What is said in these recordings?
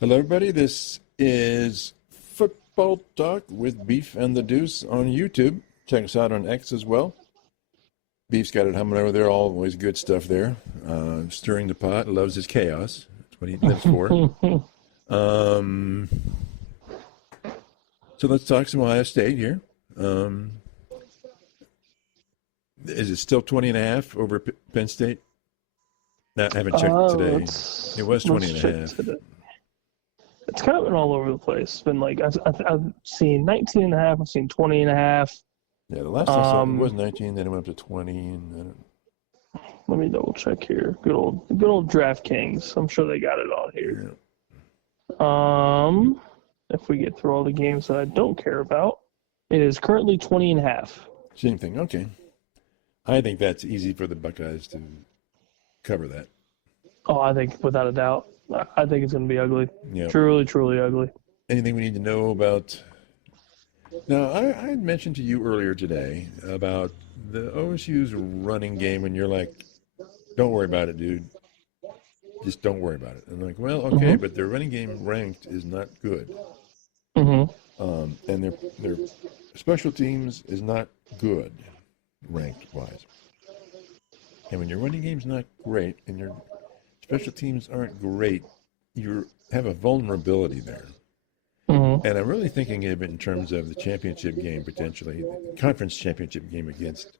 Hello, everybody. This is Football Talk with Beef and the Deuce on YouTube. Check us out on X as well. Beef's got it humming over there. Always good stuff there. Stirring the pot. Loves his chaos. That's what he lives for. Um, so let's talk some Ohio State here. Is it still 20 and a half over Penn State? No, I haven't checked today. It was 20 and a half. Today. It's kind of been all over the place. It's been like I've seen 19 and a half. I've seen 20 and a half. Yeah, the last time I saw it was 19, then it went up to 20. And then let me double check here. Good old DraftKings. I'm sure they got it on here. Yeah. If we get through all the games that I don't care about, it is currently 20 and a half. Same thing. Okay. I think that's easy for the Buckeyes to cover that. Oh, I think without a doubt. I think it's going to be ugly. Yeah. Truly, truly ugly. Anything we need to know about? Now, I had mentioned to you earlier today about the OSU's running game, and you're like, don't worry about it, dude. Just don't worry about it. I'm like, well, okay, but their running game ranked is not good. And their special teams is not good ranked-wise. And when your running game's not great and your special teams aren't great, you have a vulnerability there. And I'm really thinking of it in terms of the championship game, potentially, the conference championship game against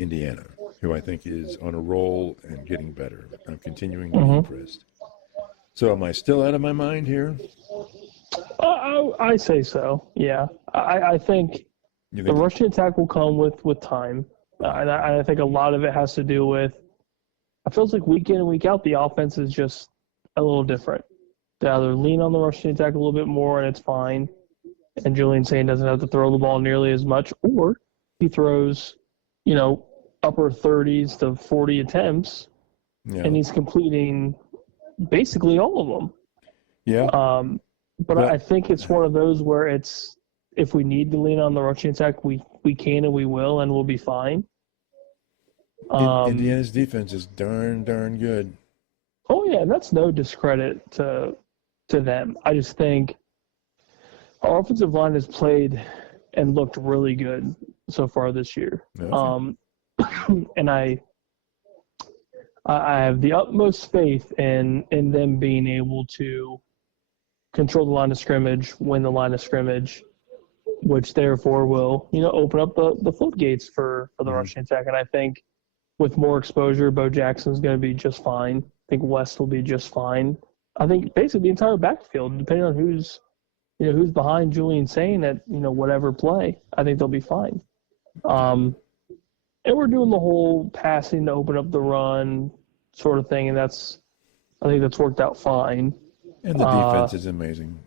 Indiana, who I think is on a roll and getting better. I'm continuing to be impressed. So am I still out of my mind here? I say so, yeah. I think the rushing attack will come with time. And I think a lot of it has to do with, it feels like week in and week out, the offense is just a little different. They either lean on the rushing attack a little bit more and it's fine, and Julian Sain doesn't have to throw the ball nearly as much, or he throws, upper 30s to 40 attempts, and he's completing basically all of them. Yeah. But I think it's one of those where it's, if we need to lean on the rushing attack, we can and we will, and we'll be fine. Indiana's defense is darn good. Oh, yeah, and that's no discredit to them. I just think our offensive line has played and looked really good so far this year. Okay. And I have the utmost faith in them being able to control the line of scrimmage, win the line of scrimmage, which therefore will, open up the floodgates for the rushing attack. And I think with more exposure, Bo Jackson's going to be just fine. I think West will be just fine. I think basically the entire backfield, depending on who's behind Julian Sain at, whatever play, I think they'll be fine. And we're doing the whole passing to open up the run sort of thing, and I think that's worked out fine. And the defense is amazing.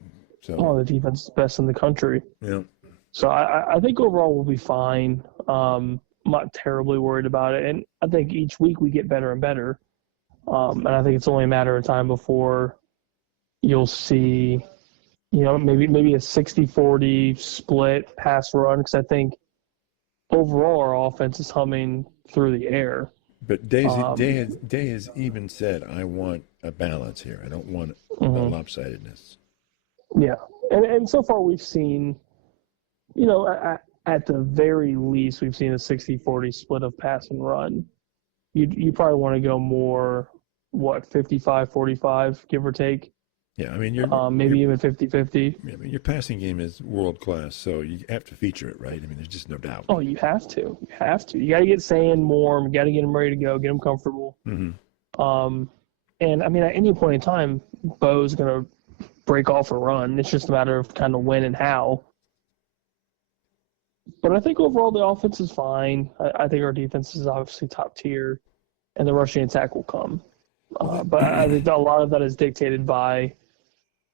The defense is the best in the country. Yeah. So I think overall we'll be fine. I'm not terribly worried about it, and I think each week we get better and better. And I think it's only a matter of time before you'll see, maybe a 60-40 split pass run, because I think overall our offense is humming through the air. But Day has even said, I want a balance here. I don't want a lopsidedness. Yeah. And so far we've seen, at the very least, we've seen a 60-40 split of pass and run. You probably want to go more, 55-45, give or take? Yeah, I mean, maybe even 50-50. I mean, your passing game is world class, so you have to feature it, right? I mean, there's just no doubt. Oh, you have to. You have to. You got to get Sain warm. You got to get him ready to go. Get him comfortable. And I mean, at any point in time, Bo's going to break off a run. It's just a matter of kind of when and how. But I think overall the offense is fine. I think our defense is obviously top tier, and the rushing attack will come. But I think a lot of that is dictated by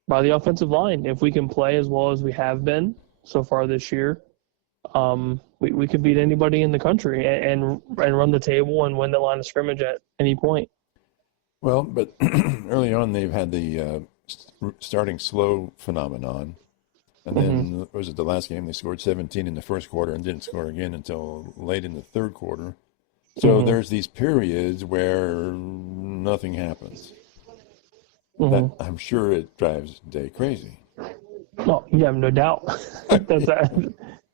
the offensive line. If we can play as well as we have been so far this year, we could beat anybody in the country and run the table and win the line of scrimmage at any point. Well, but early on they've had the starting slow phenomenon. And then, was it the last game? They scored 17 in the first quarter and didn't score again until late in the third quarter. So there's these periods where nothing happens. That Mm-hmm. I'm sure it drives Day crazy. No, yeah, no doubt. That's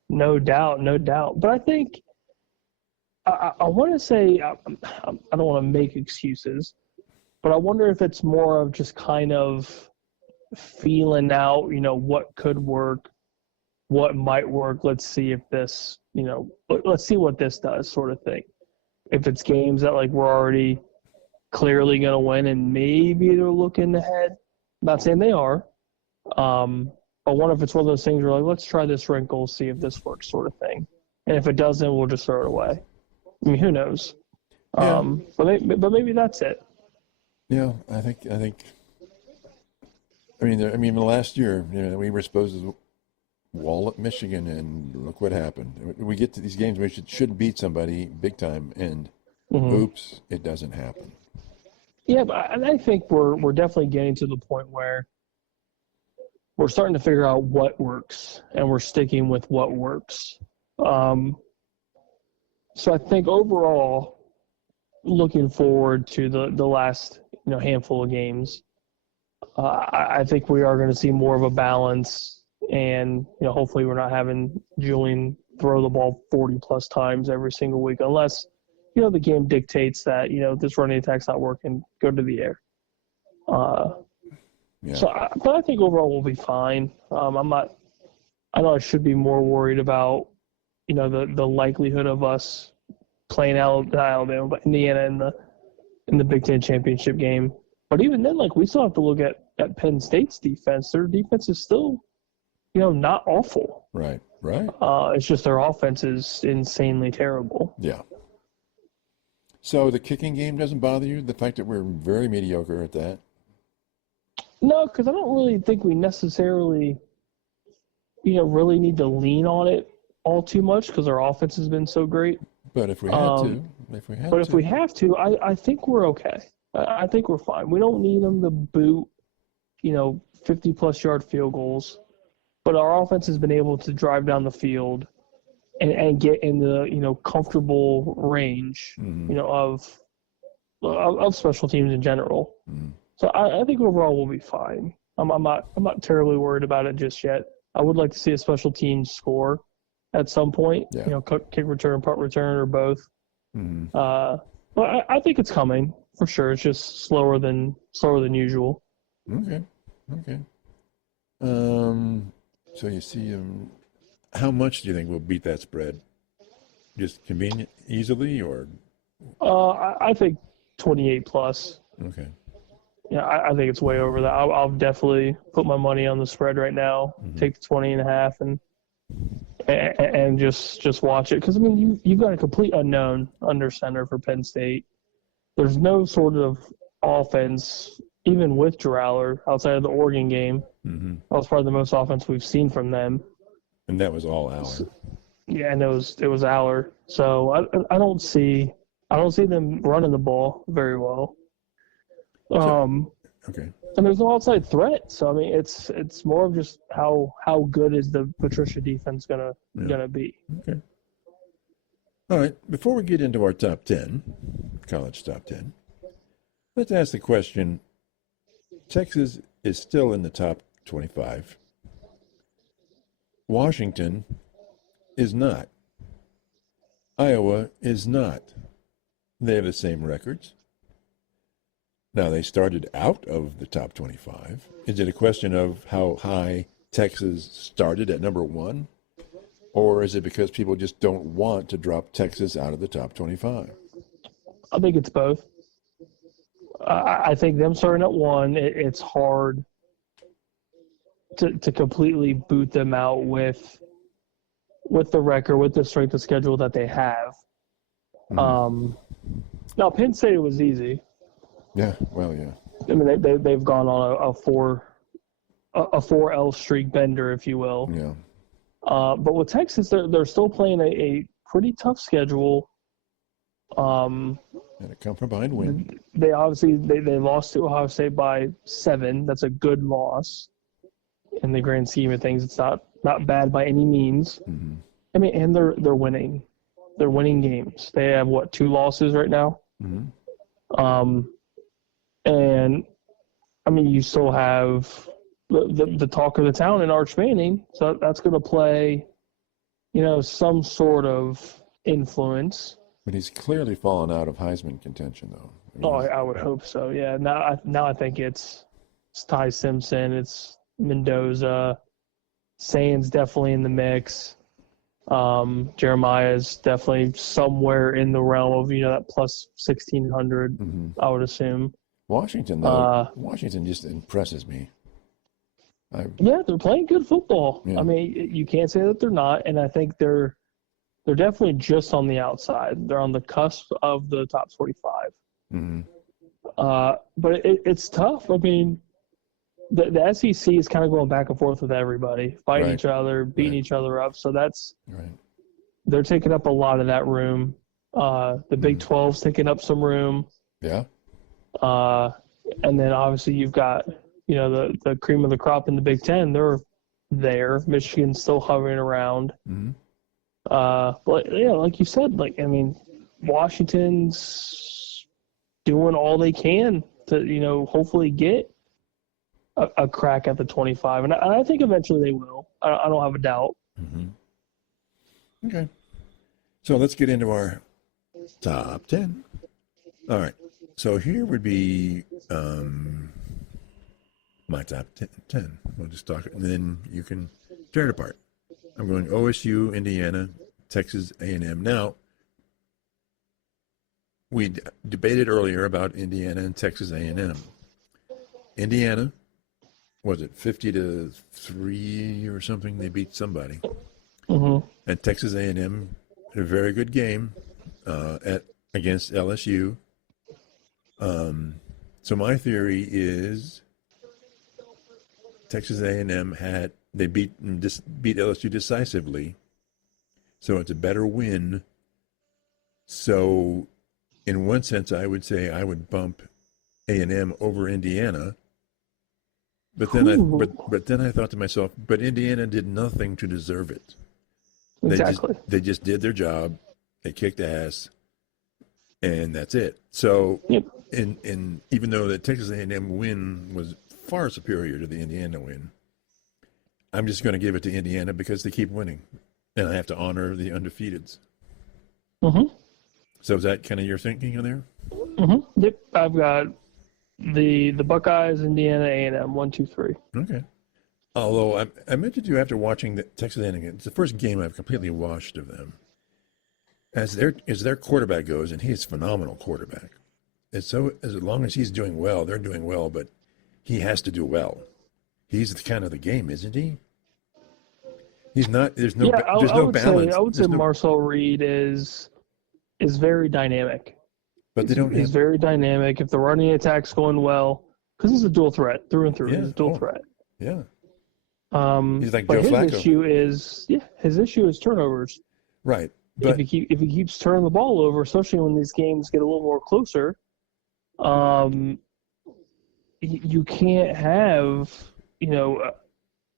no doubt, no doubt. But I think I want to say I don't want to make excuses, but I wonder if it's more of just kind of feeling out, what could work, what might work. Let's see if this, let's see what this does, sort of thing. If it's games that like we're already clearly going to win and maybe they're looking ahead. Not saying they are. I wonder if it's one of those things where like, let's try this wrinkle, see if this works, sort of thing. And if it doesn't, we'll just throw it away. I mean, who knows? Yeah. But maybe that's it. Yeah, I think. I mean, last year, we were supposed to wall up Michigan, and look what happened. We get to these games, we should beat somebody big time, and oops, it doesn't happen. Yeah, but I think we're definitely getting to the point where we're starting to figure out what works, and we're sticking with what works. So I think overall, looking forward to the last handful of games, I think we are going to see more of a balance, and hopefully we're not having Julian throw the ball 40 plus times every single week, unless the game dictates that this running attack's not working. Go to the air. Yeah. But I think overall we'll be fine. I'm not. I know I should be more worried about the likelihood of us playing Alabama, but Indiana in the Big Ten championship game. But even then, like, we still have to look at Penn State's defense. Their defense is still, not awful. Right. It's just their offense is insanely terrible. Yeah. So the kicking game doesn't bother you? The fact that we're very mediocre at that? No, because I don't really think we necessarily, really need to lean on it all too much because our offense has been so great. But if we had to, if we have to, I think we're okay. I think we're fine. We don't need them to boot, 50-plus yard field goals. But our offense has been able to drive down the field and get in the, comfortable range, of special teams in general. Mm-hmm. So I think overall we'll be fine. I'm not terribly worried about it just yet. I would like to see a special team score at some point. Yeah. Kick return, punt return, or both. Mm-hmm. But I think it's coming for sure. It's just slower than usual. Okay. So you see, how much do you think we'll beat that spread? Just convenient, easily, or? I think 28 plus. Okay. Yeah, I think it's way over that. I'll definitely put my money on the spread right now. Mm-hmm. Take the 20.5 and just watch it. Because, I mean, you've got a complete unknown under center for Penn State. There's no sort of offense, even with Duraller, outside of the Oregon game. Mm-hmm. That was probably the most offense we've seen from them. And that was all Aller. Yeah, and it was Aller. So I don't see them running the ball very well. Okay. And there's no outside threat, so I mean, it's more of just how good is the Patricia defense gonna be. Okay. All right. Before we get into our top 10, college top 10, let's ask the question: Texas is still in the top 25. Washington is not. Iowa is not. They have the same records. Now, they started out of the top 25. Is it a question of how high Texas started at number one? Or is it because people just don't want to drop Texas out of the top 25? I think it's both. I think them starting at one, it's hard to completely boot them out with the record, with the strength of schedule that they have. Mm-hmm. Now, Penn State was easy. Yeah, well, yeah. I mean, they've gone on a 4L streak bender, if you will. Yeah. But with Texas, they're still playing a pretty tough schedule. And a come from behind win. They obviously they lost to Ohio State by 7. That's a good loss in the grand scheme of things. It's not bad by any means. Mm-hmm. I mean, and they're winning. They're winning games. They have 2 losses right now. Mm-hmm. And I mean, you still have the talk of the town in Arch Manning, so that's going to play, some sort of influence. But he's clearly fallen out of Heisman contention, though. Oh, I would hope so. Yeah. Now I think it's Ty Simpson, it's Mendoza, Sands definitely in the mix. Jeremiah's definitely somewhere in the realm of that plus 1,600. I would assume. Washington, though, Washington just impresses me. Yeah, they're playing good football. Yeah. I mean, you can't say that they're not, and I think they're definitely just on the outside. They're on the cusp of the top 45. But it's tough. I mean, the SEC is kind of going back and forth with everybody, fighting each other, beating each other up. So they're taking up a lot of that room. The Big 12's taking up some room. Yeah. And then obviously you've got, the cream of the crop in the Big Ten. They're there. Michigan's still hovering around. But yeah, like you said, Washington's doing all they can to, hopefully get a crack at the 25. And I think eventually they will. I don't have a doubt. Okay. So let's get into our top 10. All right. So here would be my top 10. We'll just talk, and then you can tear it apart. I'm going OSU, Indiana, Texas A&M. Now, we debated earlier about Indiana and Texas A&M. Indiana, was it 50-3 or something? They beat somebody. And Texas A&M had a very good game against LSU. So my theory is Texas A&M beat LSU decisively, so it's a better win. So, in one sense, I would say I would bump A&M over Indiana. But then I thought to myself, but Indiana did nothing to deserve it. Exactly. They just did their job. They kicked ass, and that's it. So, in even though the Texas A&M win was far superior to the Indiana win, I'm just going to give it to Indiana because they keep winning, and I have to honor the undefeateds. So is that kind of your thinking in there? Yep. I've got the Buckeyes, Indiana, A&M, 1, 2, 3. Okay. Although I mentioned to you after watching the Texas A&M, it's the first game I've completely watched of them. As their quarterback goes, and he's a phenomenal quarterback. And so as long as he's doing well, they're doing well, but he has to do well. He's kind of the game, isn't he? He's not. There's no balance. I would say Marcel Reed is very dynamic. But he's very dynamic. If the running attack's going well, because he's a dual threat through and through. Yeah. He's a dual threat. Yeah. He's like Joe Flacco. His issue is turnovers. Right. But if he keeps turning the ball over, especially when these games get a little more closer, you can't have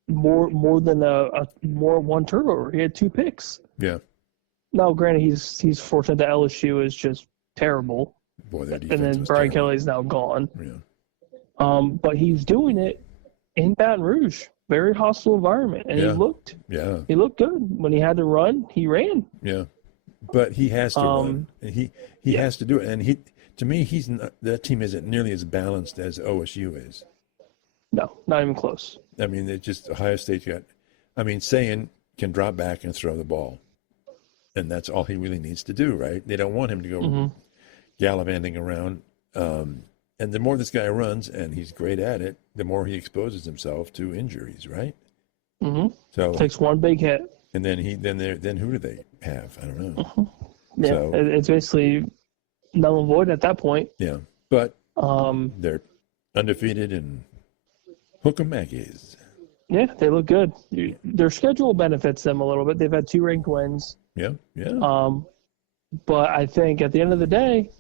more than one turnover. He had 2 picks. Yeah. Now, granted, he's fortunate that LSU is just terrible. Boy, their defense and then was Brian terrible. Kelly's now gone. Yeah. But he's doing it in Baton Rouge, very hostile environment, and he looked good when he had to run. He ran. Yeah, but he has to run. He has to do it, and to me, that team isn't nearly as balanced as OSU is. No, not even close. I mean, it just Ohio State Sayin can drop back and throw the ball, and that's all he really needs to do, right? They don't want him to go gallivanting around. And the more this guy runs, and he's great at it, the more he exposes himself to injuries, right? So takes one big hit, and then who do they have? I don't know. Yeah, so, it's basically null and void at that point. Yeah, but they're undefeated and hook 'em Aggies. Yeah, they look good. Their schedule benefits them a little bit. They've had 2 ranked wins. Yeah. But I think at the end of the day,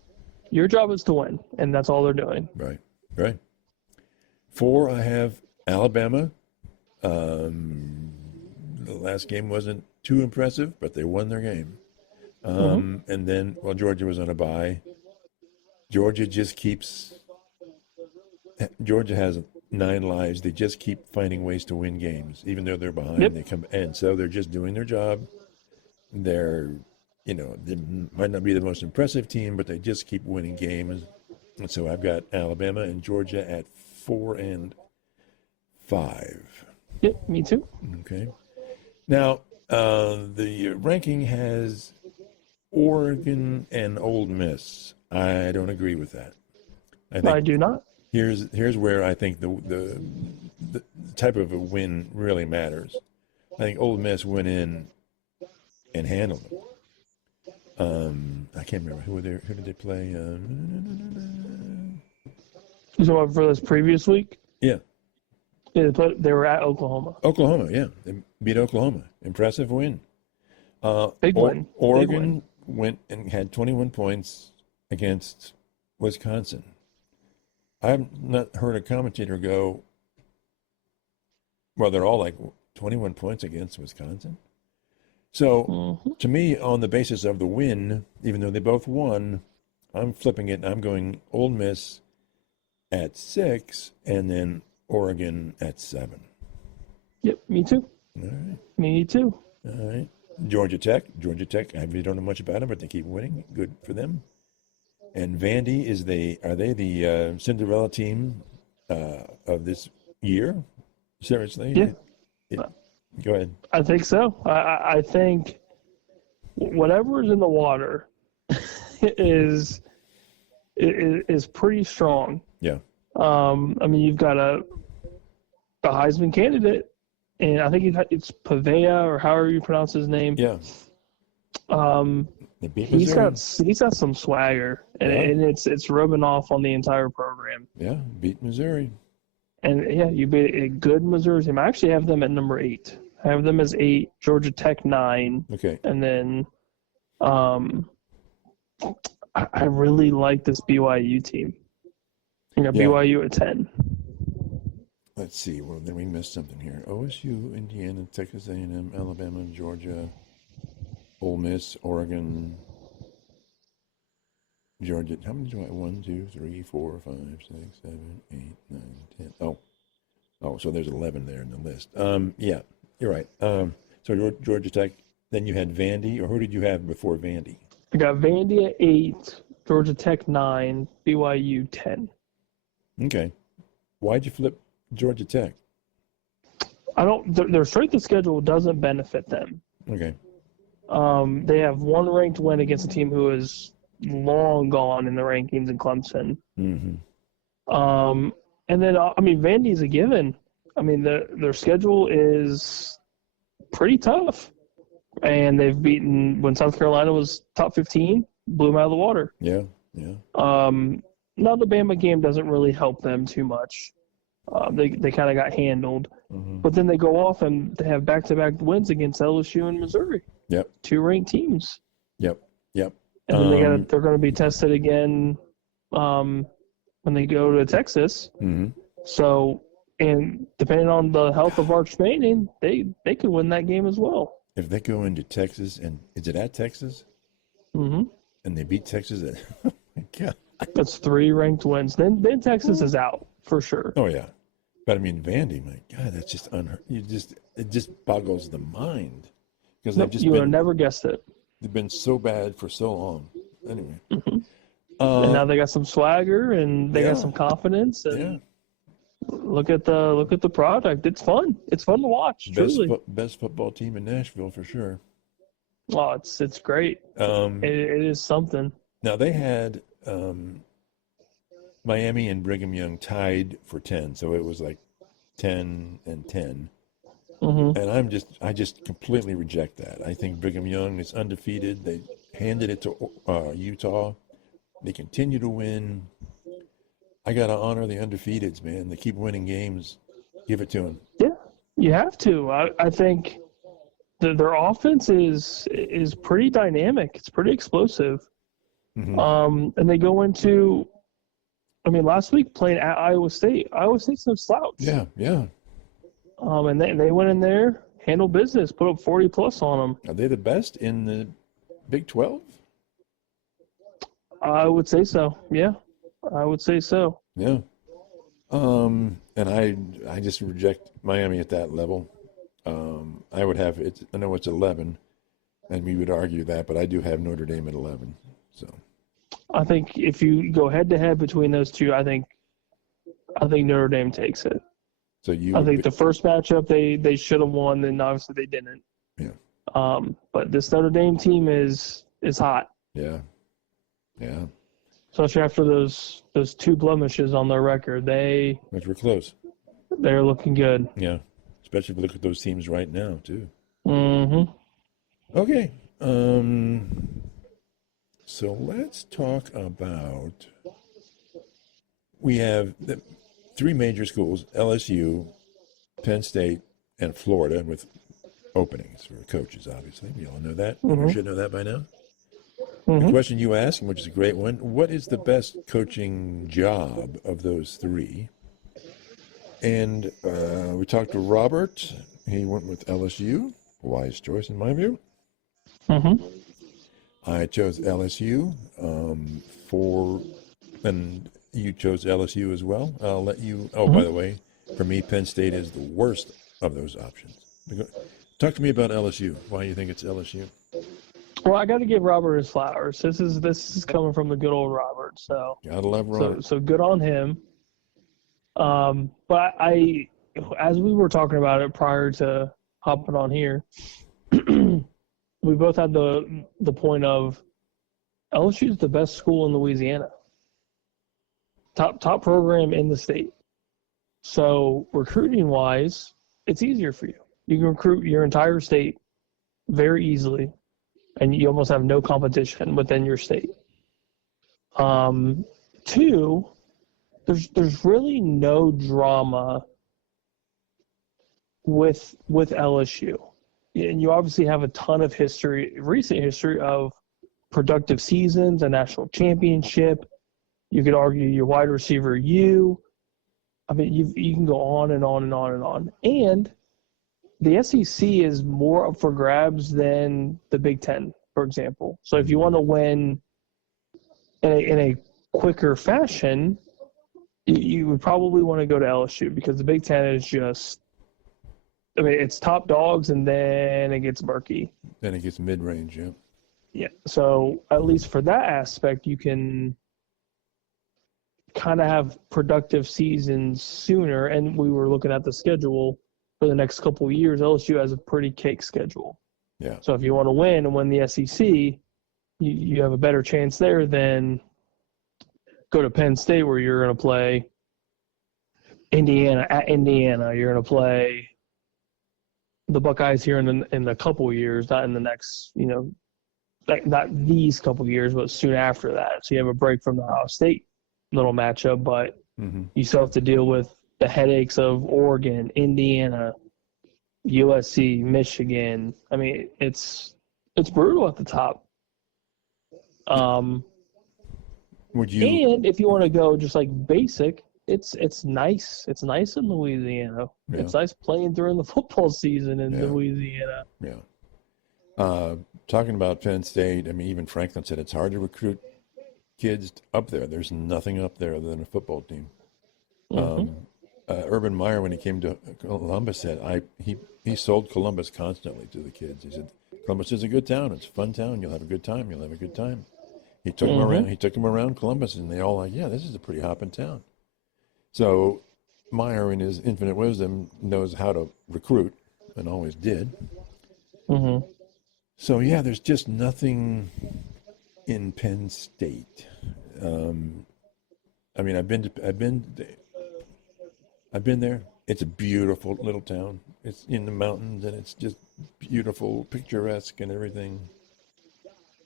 your job is to win, and that's all they're doing. Right. 4, I have Alabama. The last game wasn't too impressive, but they won their game. And then, Georgia was on a bye. Georgia just keeps Georgia has 9 lives. They just keep finding ways to win games, even though they're behind. Yep. They come, and so they're just doing their job. They're, they might not be the most impressive team, but they just keep winning games. And so I've got Alabama and Georgia at 4 and 5. Yep, me too. Okay. Now, the ranking has Oregon and Ole Miss. I don't agree with that. I do not. Here's where I think the type of a win really matters. I think Ole Miss went in and handled them. I can't remember who did they play. You talking about for this previous week? Yeah, They were at Oklahoma. Oklahoma. Yeah, they beat Oklahoma. Impressive win. Big win. Oregon went and had 21 points against Wisconsin. I've not heard a commentator go, well, they're all like 21 points against Wisconsin. So to me, on the basis of the win, even though they both won, I'm flipping it and I'm going Ole Miss at 6 and then Oregon at 7. Yep, me too. All right. Me too. All right. Georgia Tech, I really don't know much about them, but they keep winning. Good for them. And Vandy, are they the Cinderella team of this year? Seriously? Yeah. Go ahead. I think so. I think whatever's in the water is pretty strong. Yeah. I mean, you've got a Heisman candidate, and I think it's Pavea, or however you pronounce his name. Yeah. They beat he's Missouri. got some swagger, and it's rubbing off on the entire program. Yeah, beat Missouri. And yeah, you beat a good Missouri team. I actually have them at number 8. I have them as 8, Georgia Tech 9. Okay. And then I really like this BYU team. BYU at 10. Let's see. Well, then we missed something here. OSU, Indiana, Texas A&M, Alabama, Georgia, Ole Miss, Oregon, Georgia. How many do I have? 1, 2, 3, 4, 5, 6, 7, 8, 9, 10. Oh, so there's 11 there in the list. Yeah, you're right. So Georgia Tech. Then you had Vandy, or who did you have before Vandy? I got Vandy at 8, Georgia Tech 9, BYU 10. Okay. Why'd you flip Georgia Tech? Their strength of schedule doesn't benefit them. Okay. They have one ranked win against a team who is long gone in the rankings in Clemson. Mm-hmm. And then, Vandy's a given. I mean, their schedule is pretty tough. And they've beaten, when South Carolina was top 15, blew them out of the water. Yeah. Now the Bama game doesn't really help them too much. They kind of got handled. Mm-hmm. But then they go off and they have back-to-back wins against LSU and Missouri. Yep. 2 ranked teams. Yep. And then they're going to be tested again when they go to Texas. Mm-hmm. So, and depending on the health of Arch Manning, they could win that game as well. If they go into Texas, and is it at Texas? Mm-hmm. And they beat Texas, oh my God. That's 3 ranked wins. Then Texas is out for sure. Oh yeah, but I mean Vandy, my God, that's just unheard. It just boggles the mind because You would have never guessed it. They've been so bad for so long. Anyway, and now they got some swagger and they got some confidence. And look at the product. It's fun. It's fun to watch. Best football team in Nashville for sure. Oh, it's great. It is something. Now they had Miami and Brigham Young tied for 10, so it was like 10 and 10. Mm-hmm. And I just completely reject that. I think Brigham Young is undefeated. They handed it to Utah. They continue to win. I got to honor the undefeateds, man. They keep winning games. Give it to them. Yeah, you have to. I think their offense is pretty dynamic. It's pretty explosive. Mm-hmm. And they go into, last week playing at Iowa State. Iowa State's no slouch. Yeah. And they went in there, handled business, put up 40+ on them. Are they the best in the Big 12? I would say so. Yeah, I would say so. Yeah. And I just reject Miami at that level. I would have it. I know it's 11, and we would argue that, but I do have Notre Dame at 11. So I think if you go head to head between those two, I think Notre Dame takes it. so you I would think the first matchup they should have won, and obviously they didn't. yeah, But this Notre Dame team is hot, yeah, yeah. especially after those two blemishes on their record. Which we're close. They're looking good. Yeah, especially if we look at those teams right now too. Mm-hmm. Okay. So let's talk about. We have the three major schools: LSU, Penn State, and Florida, with openings for coaches. Obviously, we all know that. Mm-hmm. You should know that by now. The Mm-hmm. question you asked, which is a great one: what is the best coaching job of those three? And we talked to Robert. He went with LSU. Wise choice, in my view. Mm-hmm. I chose LSU and you chose LSU as well. I'll let you. Oh, by the way, for me, Penn State is the worst of those options. Talk to me about LSU. Why you think it's LSU? Well, I got to give Robert his flowers. This is coming from the good old Robert. So Gotta love Robert. so good on him. But I, as we were talking about it prior to hopping on here, we both had the point of LSU is the best school in Louisiana. Top program in the state. So recruiting wise, it's easier for you. You can recruit your entire state very easily, and you almost have no competition within your state. Two, there's really no drama with LSU. And you obviously have a ton of recent history of productive seasons, a national championship. You could argue your wide receiver, I mean, you can go on and on and on and on. And the SEC is more up for grabs than the Big Ten, for example. So if you want to win in a quicker fashion, you would probably want to go to LSU because the Big Ten is just, I mean, it's top dogs and then it gets murky. Then it gets mid-range, yeah. Yeah. So at least for that aspect, you can kind of have productive seasons sooner. And we were looking at the schedule for the next couple of years. LSU has a pretty cake schedule. Yeah. So if you want to win and win the SEC, you have a better chance there than go to Penn State where you're going to play Indiana at Indiana. You're going to play the Buckeyes here in a couple of years, not in the next, not these couple of years, but soon after that. So you have a break from the Ohio State little matchup, but you still have to deal with the headaches of Oregon, Indiana, USC, Michigan. I mean, it's brutal at the top. Would you? And if you want to go just like basic, it's nice. It's nice in Louisiana. Yeah. It's nice playing during the football season in Louisiana. Yeah. Talking about Penn State, I mean, even Franklin said it's hard to recruit kids up there. There's nothing up there other than a football team. Urban Meyer, when he came to Columbus, said he sold Columbus constantly to the kids. He said, Columbus is a good town. It's a fun town. You'll have a good time. You'll have a good time. He took them around. He took them around Columbus, and they all like, yeah, this is a pretty hopping town. So Meyer, in his infinite wisdom, knows how to recruit, and always did. So yeah, there's just nothing in Penn State. I mean, I've been there. It's a beautiful little town. It's in the mountains, and it's just beautiful, picturesque, and everything.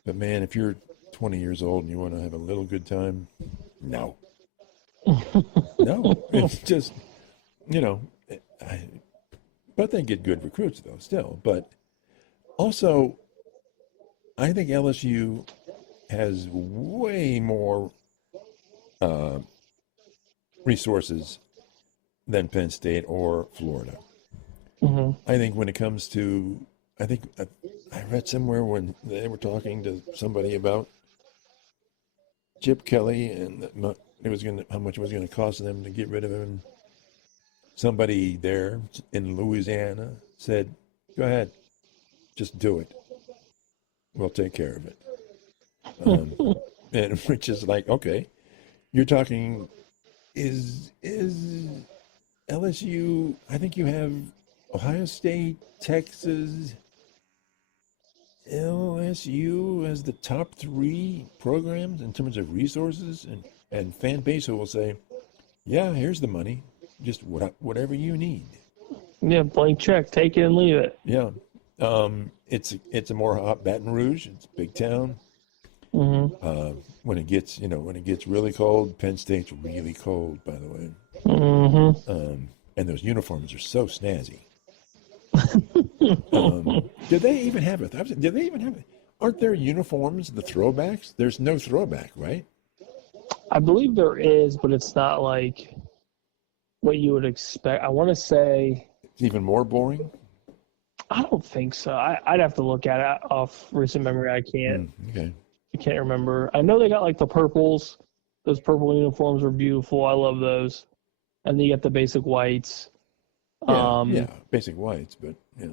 But man, if you're 20 years old and you want to have a little good time, no. No, it's just, but they get good recruits though still. But also, I think LSU has way more resources than Penn State or Florida. I think when it comes to, I read somewhere when they were talking to somebody about Chip Kelly and how much it was going to cost them to get rid of him. Somebody there in Louisiana said, "Go ahead, just do it. We'll take care of it." And which is like, okay, you're talking is LSU? I think you have Ohio State, Texas, LSU as the top three programs in terms of resources and fan base who will say, "Yeah, here's the money, just whatever you need." Yeah, blank check, take it and leave it. Yeah, it's a more hot Baton Rouge. It's a big town. Mm-hmm. When it gets really cold, Penn State's really cold, by the way. Mm-hmm. And those uniforms are so snazzy. Did they even have it? Did they even have it? Aren't there uniforms, the throwbacks? There's no throwback, right? I believe there is, but it's not like what you would expect. I want to say It's even more boring. I don't think so. I'd have to look at it off recent memory. Okay. I can't remember. I know they got like the purples. Those purple uniforms are beautiful. I love those. And then you got the basic whites. Yeah, basic whites, but yeah.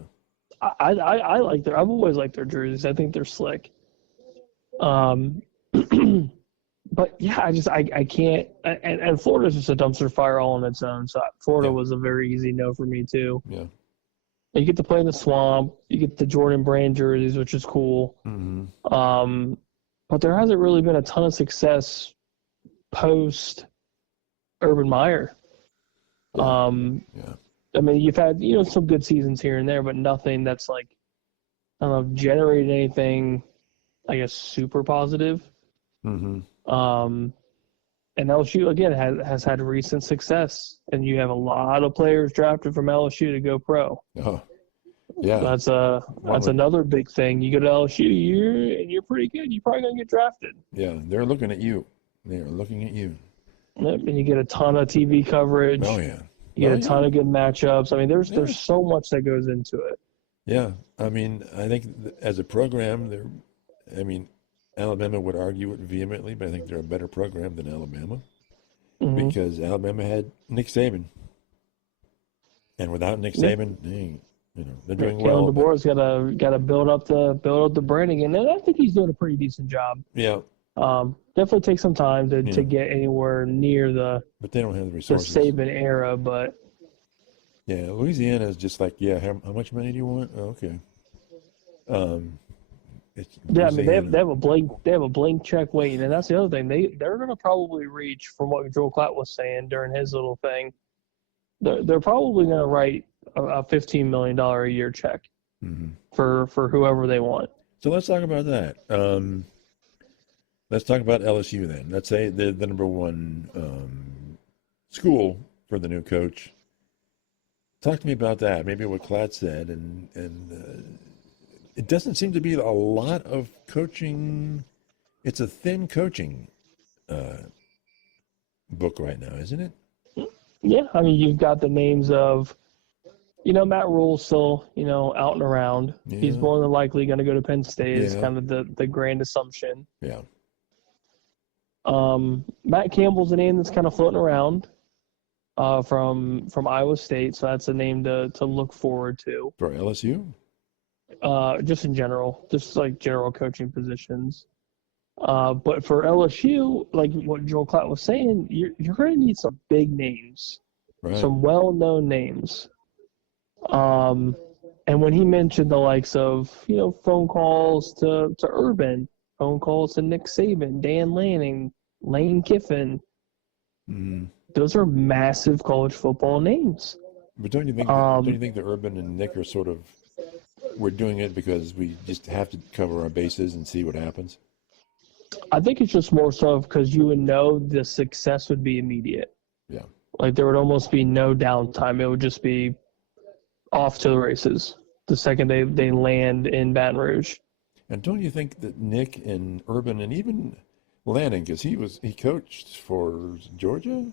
I like I've always liked their jerseys. I think they're slick. But yeah, I can't. And Florida's just a dumpster fire all on its own. So Florida was a very easy no for me too. Yeah. You get to play in the swamp. You get the Jordan Brand jerseys, which is cool. Mm-hmm. But there hasn't really been a ton of success post Urban Meyer. Yeah. I mean, you've had some good seasons here and there, but nothing that's like, I don't know, generated anything, I guess, super positive. Mm-hmm. And LSU again has had recent success, and you have a lot of players drafted from LSU to go pro. Oh, yeah. That's another big thing. You go to LSU, you're pretty good. You're probably gonna get drafted. Yeah, they're looking at you. They are looking at you. Yep, and you get a ton of TV coverage. Oh yeah. You get a ton of good matchups. I mean, there's so much that goes into it. Yeah, I mean, I think as a program, Alabama would argue it vehemently, but I think they're a better program than Alabama because Alabama had Nick Saban, and without Nick Saban, they're doing well. Kalen DeBoer's got to build up the brand again, and I think he's doing a pretty decent job. Yeah. Definitely take some time to get anywhere near but they don't have the resources. The Saban era, but yeah, Louisiana is just like, how much money do you want? Oh, okay. I mean they have a blank check waiting, and that's the other thing. They're going to probably reach, from what Joel Klatt was saying during his little thing, they're probably going to write a $15 million a year check for whoever they want. So let's talk about that. Let's talk about LSU then. Let's say they're the number one school for the new coach. Talk to me about that. Maybe what Klatt said, and it doesn't seem to be a lot of coaching. It's a thin coaching book right now, isn't it? Yeah, I mean, you've got the names of, Matt Rule's still, out and around. Yeah. He's more than likely going to go to Penn State. Is kind of the grand assumption. Yeah. Matt Campbell's a name that's kind of floating around from Iowa State, so that's a name to look forward to. For LSU? Just in general, just like general coaching positions. But for LSU, like what Joel Klatt was saying, you're going to need some big names, some well-known names. And when he mentioned the likes of, phone calls to Urban, phone calls to Nick Saban, Dan Lanning, Lane Kiffin, those are massive college football names. But don't you think that Urban and Nick are sort of, we're doing it because we just have to cover our bases and see what happens? I think it's just more so because you would know the success would be immediate. Yeah. Like there would almost be no downtime. It would just be off to the races the second they land in Baton Rouge. And don't you think that Nick and Urban and even Lanning, because he coached for Georgia?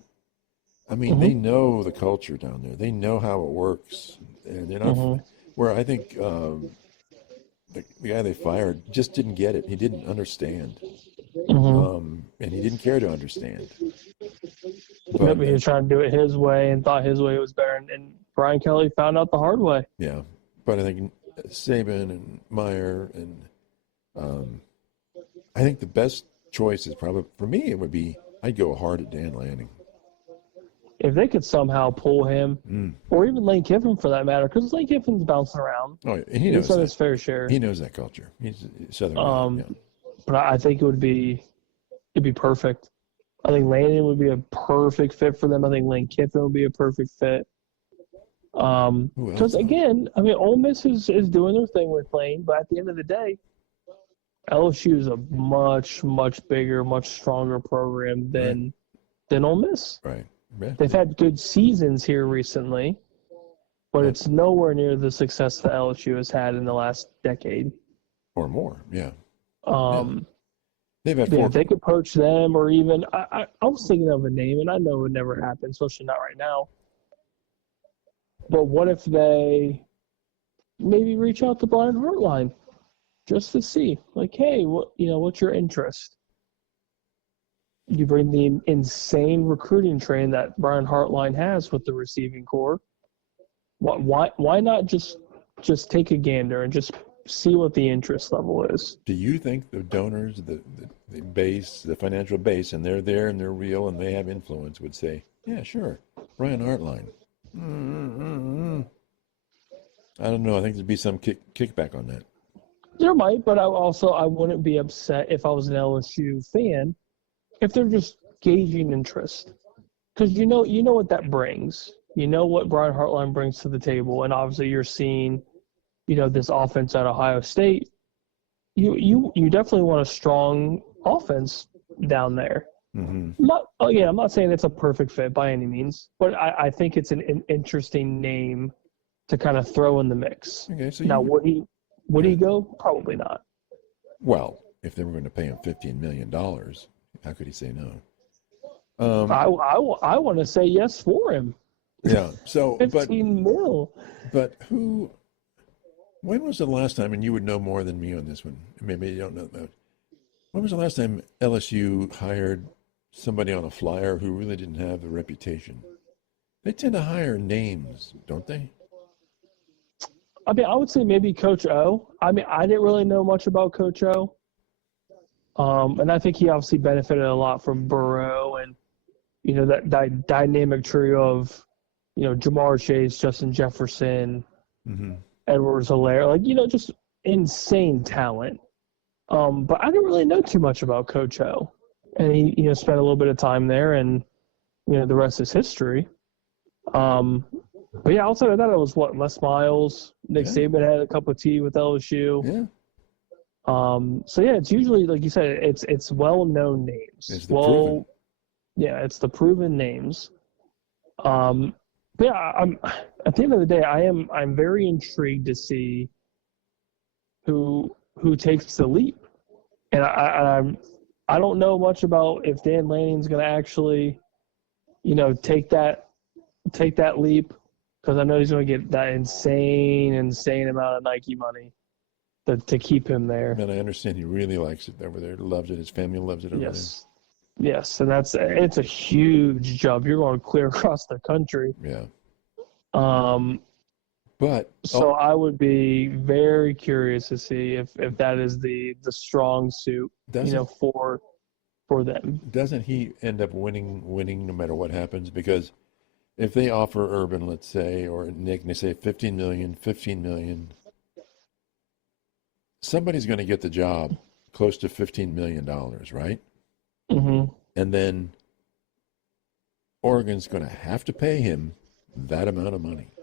I mean, they know the culture down there. They know how it works. And they're not where I think the guy they fired just didn't get it. He didn't understand. And he didn't care to understand. But Maybe he was trying to do it his way and thought his way was better, and Brian Kelly found out the hard way. yeah, but I think Saban and Meyer and I think the best choice is probably for me. It would be I'd go hard at Dan Lanning. If they could somehow pull him, or even Lane Kiffin for that matter, because Lane Kiffin's bouncing around. Oh, yeah, he knows He's done that. his fair share. He knows that culture. He's Southern. Yeah. But I think it'd be perfect. I think Lanning would be a perfect fit for them. I think Lane Kiffin would be a perfect fit. Because again, I mean, Ole Miss is doing their thing with Lane, but at the end of the day, LSU is a much, much bigger, much stronger program than Ole Miss. Right. Yeah. They've had good seasons here recently, but it's nowhere near the success that LSU has had in the last decade. Or more, yeah. They've had if they could poach them, or even I was thinking of a name, and I know it would never happen, especially not right now. But what if they maybe reach out to Brian Hartline just to see, like, hey, what's your interest? You bring the insane recruiting train that Brian Hartline has with the receiving corps. Why not just take a gander and just see what the interest level is? Do you think the donors, the base, the financial base, and they're there and they're real and they have influence, would say, yeah, sure, Brian Hartline? I don't know. I think there'd be some kickback on that. There might, but I wouldn't be upset if I was an LSU fan if they're just gauging interest, because you know what that brings. You know what Brian Hartline brings to the table, and obviously you're seeing, this offense at Ohio State. You definitely want a strong offense down there. Mm-hmm. I'm not saying it's a perfect fit by any means, but I think it's an interesting name to kind of throw in the mix. Okay, so now would he go? Probably not. Well, if they were going to pay him $15 million, how could he say no? I want to say yes for him. Yeah. So, 15 mil. But when was the last time, and you would know more than me on this one, maybe you don't know that. When was the last time LSU hired somebody on a flyer who really didn't have a reputation? They tend to hire names, don't they? I mean, I would say maybe Coach O. I mean, I didn't really know much about Coach O. And I think he obviously benefited a lot from Burrow and, that dynamic trio of, Jamar Chase, Justin Jefferson, Edwards-Helaire, just insane talent. But I didn't really know too much about Coach O. And he, spent a little bit of time there, and, the rest is history. But yeah, outside of that, it was Les Miles. Nick Saban had a cup of tea with LSU. Yeah. So yeah, it's usually, like you said, it's well-known names. It's proven. Yeah, it's the proven names. But yeah, I'm at the end of the day, I'm very intrigued to see who takes the leap, and I don't know much about if Dan Lanning's going to actually, take that leap, because I know he's going to get that insane amount of Nike money to keep him there. And I understand he really likes it over there. Loves it. His family loves it over there. Yes, and it's a huge jump. You're going clear across the country. Yeah. But I would be very curious to see if that is the strong suit, for them. Doesn't he end up winning no matter what happens? Because if they offer Urban, let's say, or Nick, and they say $15 million, somebody's going to get the job close to $15 million, right? Mm-hmm. And then Oregon's going to have to pay him that amount of money.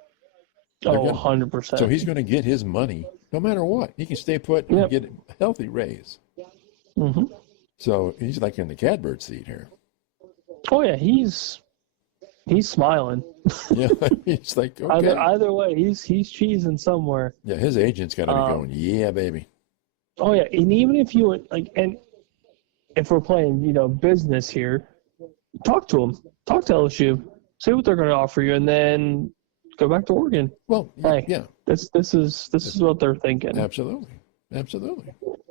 100%. So he's going to get his money no matter what. He can stay put and get a healthy raise. Mm-hmm. So he's like in the catbird seat here. Oh, yeah, he's smiling. Yeah, he's like, okay. Either way, he's cheesing somewhere. Yeah, his agent's got to be going, yeah, baby. Oh, yeah, and even if you and if we're playing, business here, talk to them. Talk to LSU. See what they're going to offer you, and then go back to Oregon. Well, yeah. This is what they're thinking. Absolutely. They're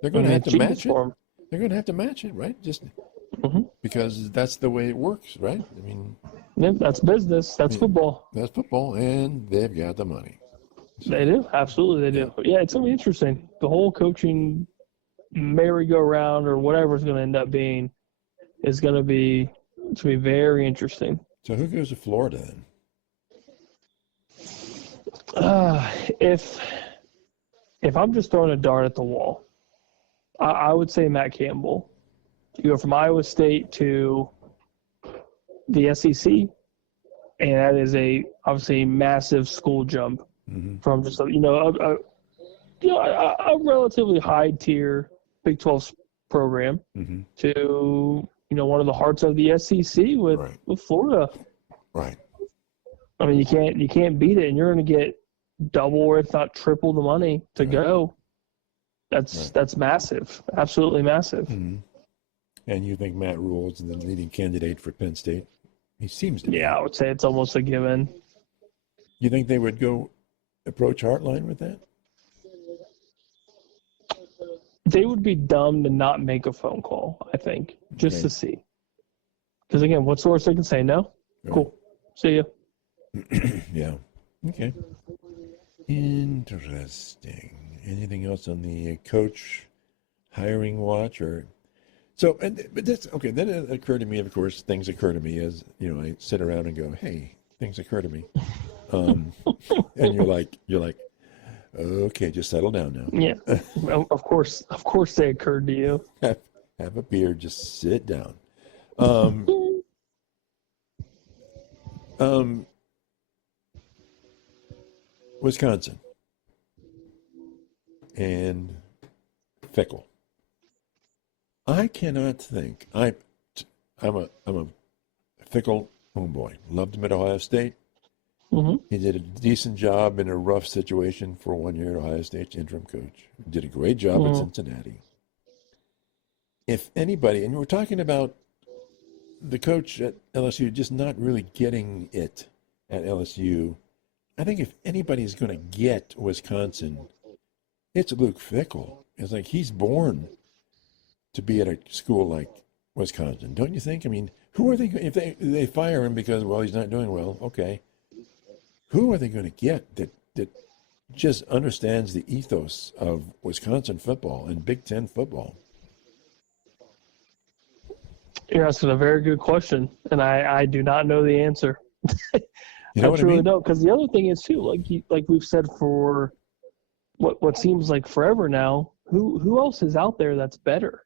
going to have to match it. They're going to have to match it, right? Just because that's the way it works, right? I mean, Yeah, that's business. That's football. That's football, and they've got the money. So, They do. Absolutely, they do. Yeah, it's going to be interesting. The whole coaching merry-go-round or whatever it's going to end up being is going to be very interesting. so who goes to Florida then? If I'm just throwing a dart at the wall, I would say Matt Campbell. You go from Iowa State to the SEC, and that is obviously a massive school jump from just a relatively high tier Big 12 program to one of the hearts of the SEC with Florida. Right. I mean, you can't beat it, and you're going to get double or if not triple the money to go. That's massive, absolutely massive. Mm-hmm. And you think Matt Rule is the leading candidate for Penn State? He seems to be. Yeah, I would say it's almost a given. You think they would go approach Heartline with that? They would be dumb to not make a phone call, I think, just to see. Because, again, what's the worst they can say? No? Right. Cool. See ya. Yeah. Okay. Interesting. Anything else on the coach hiring watch or so? But that's okay. Then it occurred to me. Of course, things occur to me as I sit around and go, "Hey, things occur to me," and you're like, okay, just settle down now. Yeah. Of course, they occurred to you. Have a beer. Just sit down. Wisconsin and Fickle. I cannot think. I'm a Fickle homeboy. Loved him at Ohio State. Mm-hmm. He did a decent job in a rough situation for 1 year at Ohio State's interim coach. Did a great job at Cincinnati. If anybody, and we're talking about the coach at LSU just not really getting it at LSU, I think if anybody's going to get Wisconsin, it's Luke Fickle. It's like he's born to be at a school like Wisconsin, don't you think? I mean, who are they? If they fire him because he's not doing well, okay. Who are they going to get that just understands the ethos of Wisconsin football and Big Ten football? You're asking a very good question, and I do not know the answer. You know what I mean? Don't, because the other thing is too, like we've said for what seems like forever now. Who else is out there that's better?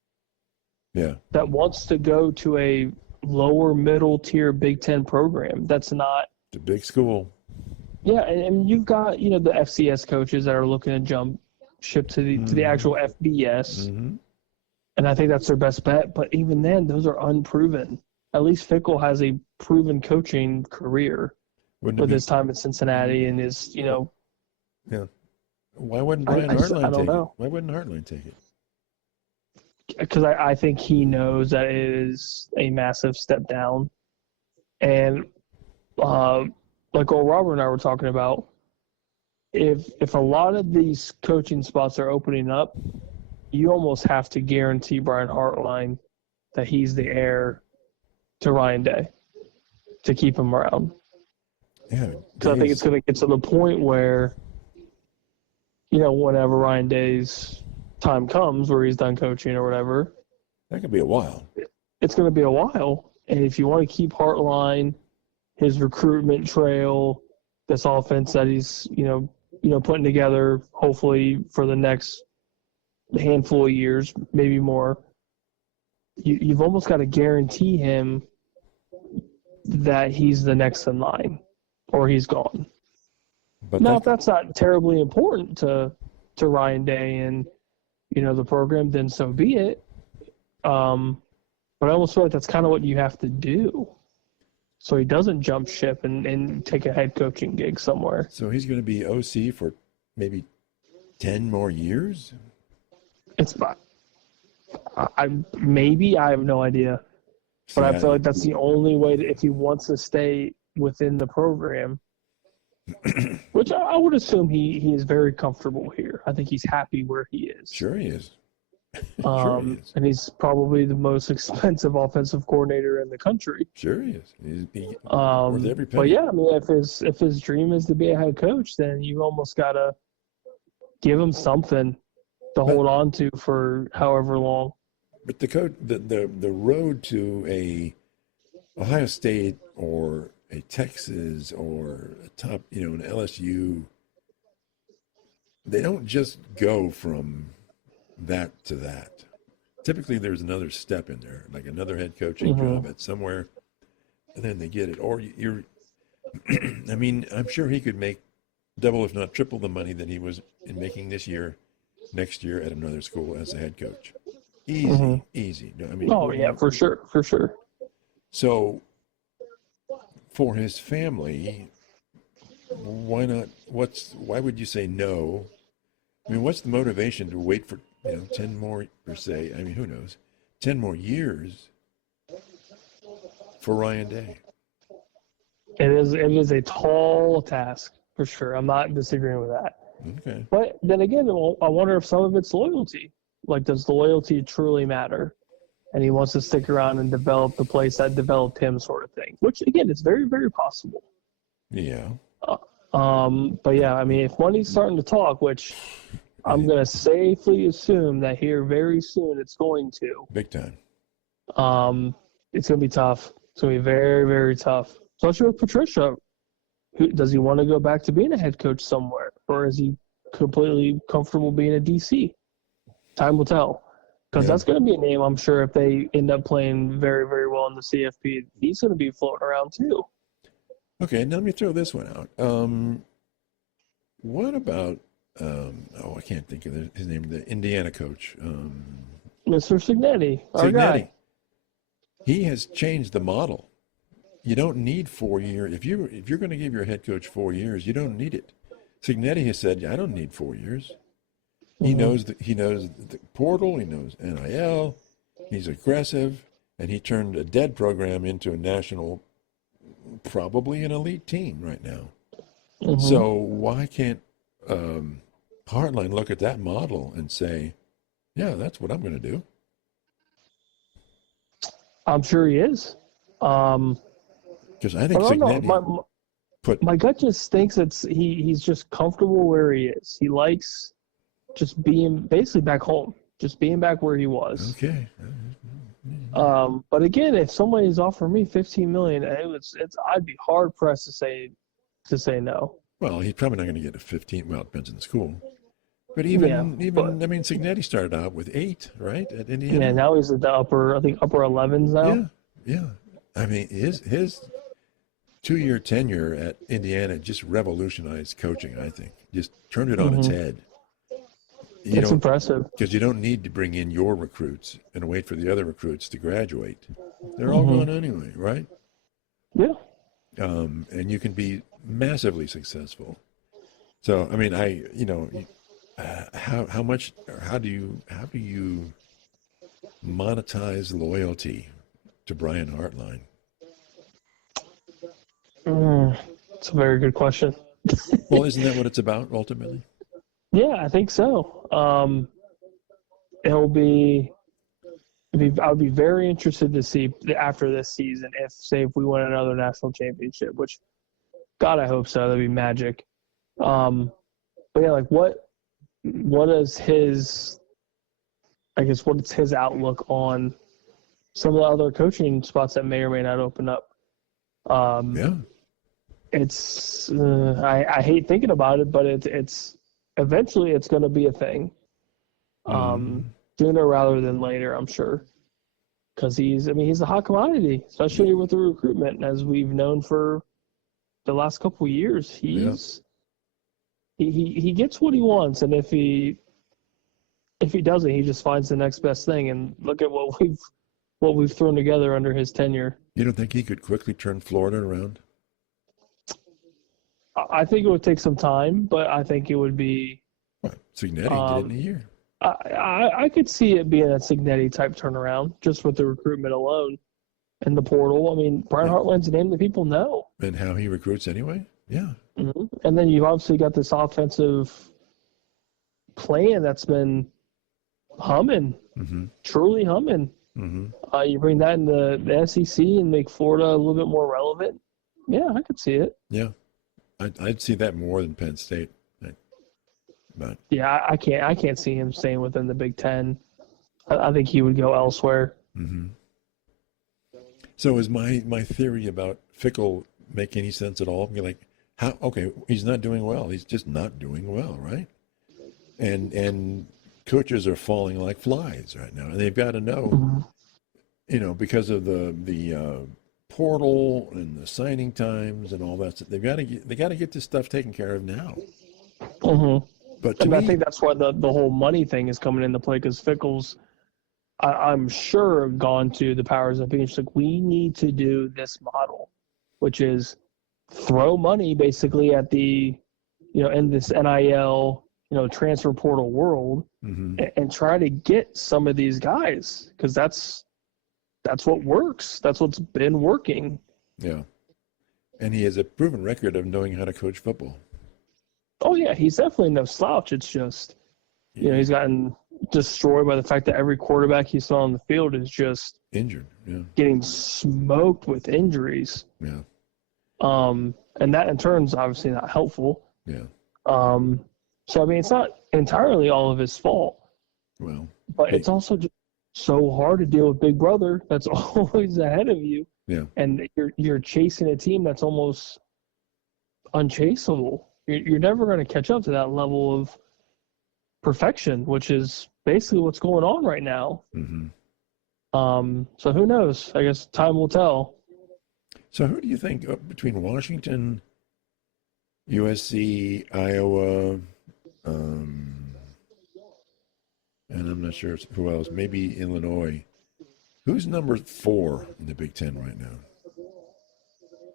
Yeah. That wants to go to a lower middle tier Big Ten program. That's not the big school. Yeah, and you've got the FCS coaches that are looking to jump ship to the actual FBS, and I think that's their best bet. But even then, those are unproven. At least Fickle has a proven coaching career with his time in Cincinnati and his Yeah. Why wouldn't Brian Hartline take it? Why wouldn't Hartline take it? Because I think he knows that it is a massive step down. And like old Robert and I were talking about, if a lot of these coaching spots are opening up, you almost have to guarantee Brian Hartline that he's the heir to Ryan Day to keep him around. Yeah. Because I think it's going to get to the point where, whenever Ryan Day's time comes where he's done coaching or whatever. That could be a while. It's going to be a while. And if you want to keep Hartline, his recruitment trail, this offense that he's, putting together, hopefully for the next handful of years, maybe more, you've almost got to guarantee him that he's the next in line or he's gone. But now, if that's not terribly important to Ryan Day and, the program, then so be it. But I almost feel like that's kind of what you have to do so he doesn't jump ship and take a head coaching gig somewhere. So he's going to be OC for maybe 10 more years? It's not. I have no idea. But I feel like that's the only way if he wants to stay within the program, which I would assume he is very comfortable here. I think he's happy where he is. Sure he is. Sure he is. And he's probably the most expensive offensive coordinator in the country. Sure he is. He's worth every But penny. yeah, I mean, if his dream is to be a head coach, then you almost gotta give him something to hold on to for however long. But the road to a Ohio State or a Texas or a top, an LSU, they don't just go from that to that. Typically, there's another step in there, like another head coaching job at somewhere, and then they get it. Or you're, I mean, I'm sure he could make double, if not triple, the money that he was making this year, next year at another school as a head coach. Easy. No, I mean, yeah, for sure. So, for his family, why not? Why would you say no? I mean, what's the motivation to wait for 10 more per se? I mean, who knows? 10 more years for Ryan Day. It is a tall task for sure. I'm not disagreeing with that. Okay. But then again, I wonder if some of it's loyalty. Like, does the loyalty truly matter? And he wants to stick around and develop the place that developed him, sort of thing. Which again, is very, very possible. Yeah. But yeah, I mean, if money's starting to talk, which I'm going to safely assume that here very soon it's going to. Big time. It's going to be tough. It's going to be very, very tough. Especially with Patricia. Does he want to go back to being a head coach somewhere? Or is he completely comfortable being a DC? Time will tell. Because that's going to be a name, I'm sure, if they end up playing very, very well in the CFP. He's going to be floating around too. Okay, now let me throw this one out. What about, I can't think of his name, the Indiana coach. Mr. Cignetti, our guy. He has changed the model. You don't need 4 years. If you're going to give your head coach 4 years, you don't need it. Cignetti has said, I don't need 4 years. He knows the portal. He knows NIL. He's aggressive, and he turned a dead program into a national, probably an elite team right now. So why can't Hartline look at that model and say, "Yeah, that's what I'm going to do"? I'm sure he is. Because I think Cignetti my gut just thinks he's just comfortable where he is. He likes just being basically back home, just being back where he was. Okay. But again, if somebody's offering me $15 million, I'd be hard pressed to say no. Well, he's probably not going to get a 15. Well, it depends on the school. But I mean, Cignetti started out with 8, right, at Indiana. Yeah, now he's at the upper 11s now. Yeah. I mean, his 2-year tenure at Indiana just revolutionized coaching. I think just turned it on its head. It's impressive because you don't need to bring in your recruits and wait for the other recruits to graduate. They're all gone anyway, right? Yeah. And you can be massively successful. So, I mean, how do you monetize loyalty to Brian Hartline? It's a very good question. Well, isn't that what it's about ultimately? Yeah, I think so. I would be very interested to see after this season if we win another national championship, which God, I hope so. That'd be magic. But yeah, like what is his outlook on some of the other coaching spots that may or may not open up? It's I hate thinking about it, but it's eventually it's going to be a thing. Sooner rather than later, I'm sure. Because he's a hot commodity, especially with the recruitment, as we've known for the last couple of years. He gets what he wants, and if he doesn't, he just finds the next best thing. And look at what we've thrown together under his tenure. You don't think he could quickly turn Florida around? I think it would take some time, but I think it would be. Cignetti did it in a year. I could see it being a Cignetti type turnaround just with the recruitment alone and the portal. I mean, Brian Hartline's a name that people know. And how he recruits anyway? Yeah. Mm-hmm. And then you've obviously got this offensive plan that's been humming, Mm-hmm. truly humming. Mm-hmm. You bring that in the SEC and make Florida a little bit more relevant. Yeah, I could see it. Yeah, I'd see that more than Penn State. But Yeah, I can't see him staying within the Big Ten. I think he would go elsewhere. mm-hmm. So is my theory about Fickle make any sense at all? You're like, how? Okay, he's not doing well. He's just not doing well, right? And coaches are falling like flies right now, and they've got to know, because of the portal and the signing times and all that. They got to get this stuff taken care of now. Mm-hmm. But to And me, I think that's why the whole money thing is coming into play because Fickle's, I'm sure, gone to the powers that be. It's like, we need to do this model, which is throw money basically at the, in this NIL, transfer portal world and try to get some of these guys because that's what works. That's what's been working. yeah. And he has a proven record of knowing how to coach football. Oh, yeah, he's definitely no slouch. It's just, he's gotten destroyed by the fact that every quarterback he saw on the field is just injured, getting smoked with injuries. Yeah. And that in turn is obviously not helpful. Yeah. So, I mean, it's not entirely all of his fault. Well, but it's also just so hard to deal with Big Brother that's always ahead of you. Yeah. And you're chasing a team that's almost unchaseable. You're never going to catch up to that level of perfection, which is basically what's going on right now. Mm-hmm. So who knows? I guess time will tell. So who do you think between Washington, USC, Iowa, and I'm not sure who else, maybe Illinois, who's number 4 in the Big Ten right now?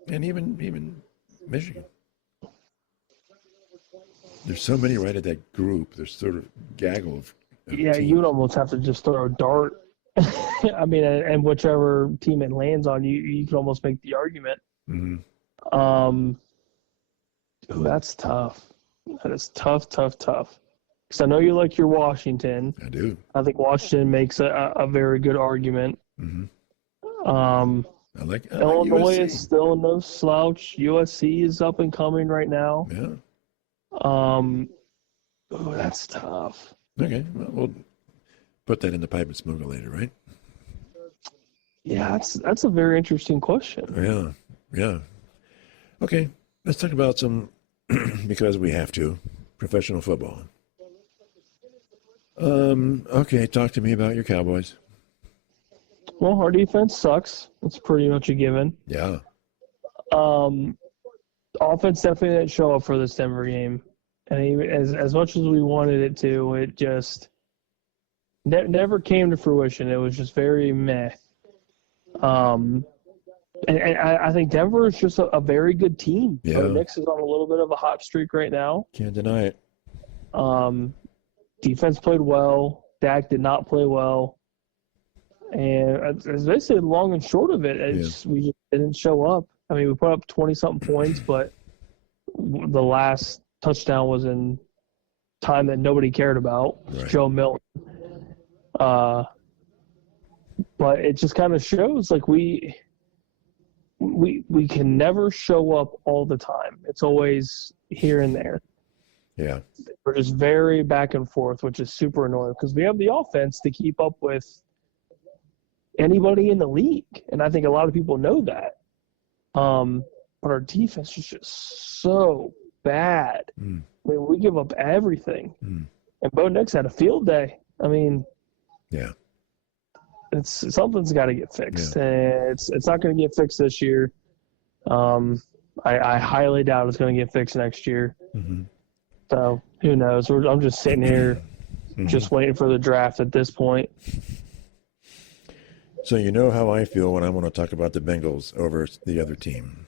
And even Michigan. There's so many right at that group. There's sort of gaggle of Yeah, teams. you would almost have to just throw a dart. I mean, and whichever team it lands on, you could almost make the argument. Mm-hmm. Ooh, that's tough. That is tough. Because I know you like your Washington. I do. I think Washington makes a very good argument. Mm-hmm. I like Illinois USC. is still no slouch. USC is up and coming right now. Yeah. Ooh, that's tough. Okay. Well, we'll put that in the pipe and smoke it later, right? Yeah, that's a very interesting question. Yeah. Okay. Let's talk about some, because we have to, professional football. Okay. Talk to me about your Cowboys. Well, our defense sucks. It's pretty much a given. Yeah. Offense definitely didn't show up for this Denver game. And even as much as we wanted it to, it just never came to fruition. It was just very meh. And I think Denver is just a very good team. Yeah. Nix is on a little bit of a hot streak right now. Can't deny it. Defense played well. Dak did not play well. And as they said, long and short of it, we just didn't show up. I mean, we put up 20-something points, but the last touchdown was in time that nobody cared about. Right. Joe Milton. But it just kind of shows like we can never show up all the time. It's always here and there. Yeah. We're just very back and forth, which is super annoying because we have the offense to keep up with anybody in the league. And I think a lot of people know that. But our defense is just so bad. I mean, we give up everything. And Bo Nix had a field day. I mean, yeah, something's got to get fixed. Yeah. And it's not going to get fixed this year. I highly doubt it's going to get fixed next year. Mm-hmm. So who knows? I'm just sitting here, just waiting for the draft at this point. So you know how I feel when I want to talk about the Bengals over the other team.